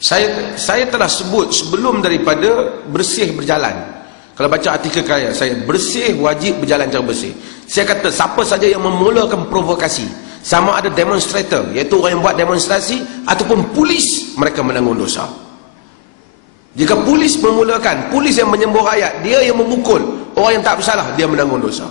Saya telah sebut sebelum daripada bersih berjalan. Kalau baca artikel saya, bersih wajib berjalan cara bersih. Saya kata siapa saja yang memulakan provokasi, sama ada demonstrator, iaitu orang yang buat demonstrasi, ataupun polis, mereka menanggung dosa. Jika polis memulakan, polis yang menyembur rakyat, dia yang memukul orang yang tak bersalah, dia menanggung dosa.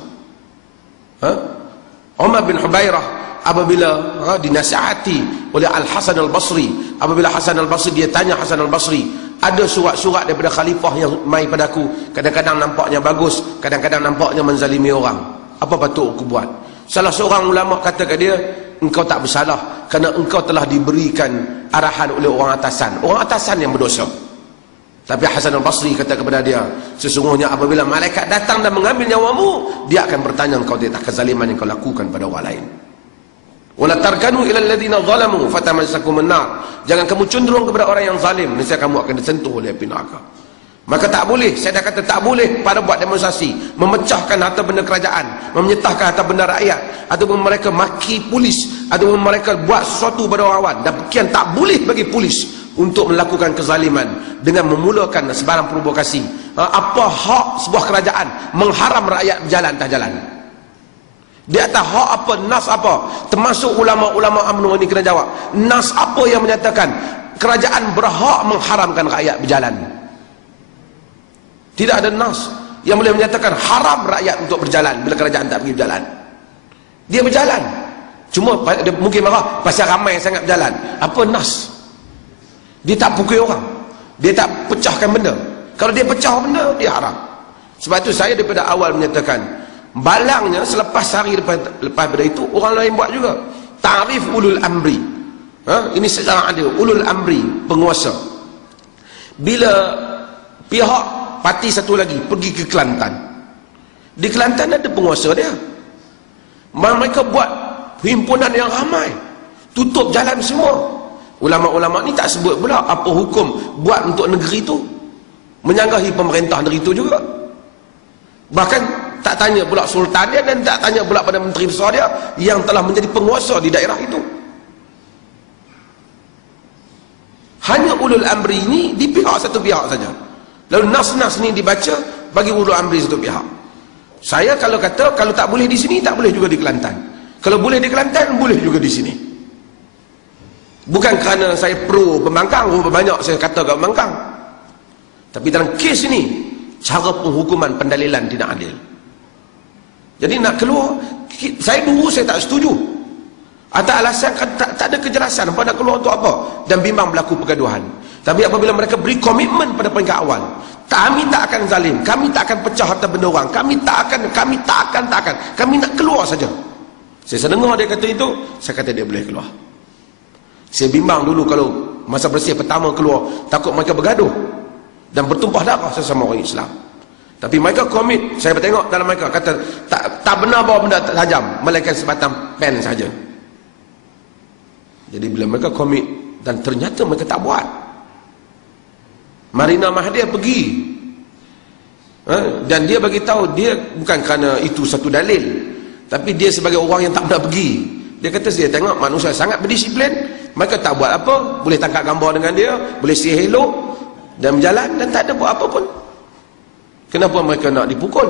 Umar bin Hubairah apabila dinasihati oleh Al-Hasan Al-Basri, apabila Hasan Al-Basri, dia tanya Hasan Al-Basri, ada surat-surat daripada khalifah yang mai padaku, kadang-kadang nampaknya bagus, kadang-kadang nampaknya menzalimi orang, apa patut aku buat? Salah seorang ulama kata kat dia, engkau tak bersalah kerana engkau telah diberikan arahan oleh orang atasan yang berdosa. Tapi Hasan Al-Basri kata kepada dia, sesungguhnya apabila malaikat datang dan mengambil nyawamu, dia akan bertanya engkau tentang kezaliman yang kau lakukan pada orang lain. Wala tarkanu ila alladhina zalamu fatamassakum an-nar. Jangan kamu cenderung kepada orang yang zalim, nescaya kamu akan disentuh oleh api neraka. Maka tak boleh, saya dah kata tak boleh pada buat demonstrasi, memecahkan harta benda kerajaan, menyetahkan harta benda rakyat, ataupun mereka maki polis, ataupun mereka buat sesuatu pada orang awam. Dan bukan tak boleh bagi polis untuk melakukan kezaliman dengan memulakan sebarang provokasi. Apa hak sebuah kerajaan mengharam rakyat berjalan atas jalan? Di atas hak apa, nas apa? Termasuk ulama-ulama UMNO ini kena jawab. Nas apa yang menyatakan kerajaan berhak mengharamkan rakyat berjalan? Tidak ada nas yang boleh menyatakan haram rakyat untuk berjalan bila kerajaan tak pergi berjalan. Dia berjalan, cuma dia mungkin marah pasal ramai sangat berjalan. Apa nas? Dia tak pukul orang, dia tak pecahkan benda. Kalau dia pecah benda, dia haram. Sebab itu saya daripada awal menyatakan, balangnya selepas hari lepas pada itu, orang lain buat juga. Ta'rif ulul amri. Ini secara adil, ulul amri, penguasa. Bila pihak parti satu lagi pergi ke Kelantan, di Kelantan ada penguasa dia, mereka buat himpunan yang ramai, tutup jalan semua. Ulama-ulama ni tak sebut pula apa hukum buat untuk negeri tu, menyanggahi pemerintah negeri tu juga. Bahkan tak tanya pula sultan dia, dan tak tanya pula pada menteri besar dia yang telah menjadi penguasa di daerah itu. Hanya ulul amri ini di pihak satu pihak saja. Lalu nas-nas ni dibaca bagi ulul amri satu pihak. Saya kalau kata, kalau tak boleh di sini, tak boleh juga di Kelantan. Kalau boleh di Kelantan, boleh juga di sini. Bukan kerana saya pro pembangkang, banyak saya kata kat pembangkang. Tapi dalam kes ini, cara penghukuman pendalilan tidak adil. Jadi nak keluar, saya dulu saya tak setuju. Atas alasan tak ada kejelasan apa nak keluar untuk apa, dan bimbang berlaku pergaduhan. Tapi apabila mereka beri komitmen pada peringkat awal, kami tak akan zalim, kami tak akan pecah harta benda orang, kami tak akan, kami nak keluar saja. Saya dengar dia kata itu, saya kata dia boleh keluar. Saya bimbang dulu kalau masa bersih pertama keluar, takut mereka bergaduh dan bertumpah darah sesama orang Islam. Tapi mereka komit, saya bertengok dalam mereka kata tak benar bawa benda tajam, melainkan sebatang pen saja. Jadi bila mereka komit dan ternyata mereka tak buat, Marina Mahathir pergi, dan dia bagi tahu dia bukan kerana itu satu dalil, tapi dia sebagai orang yang tak pernah pergi. Dia kata saya tengok manusia sangat berdisiplin, mereka tak buat apa, boleh tangkap gambar dengan dia, boleh say hello dan berjalan, dan tak ada buat apa pun. Kenapa mereka nak dipukul?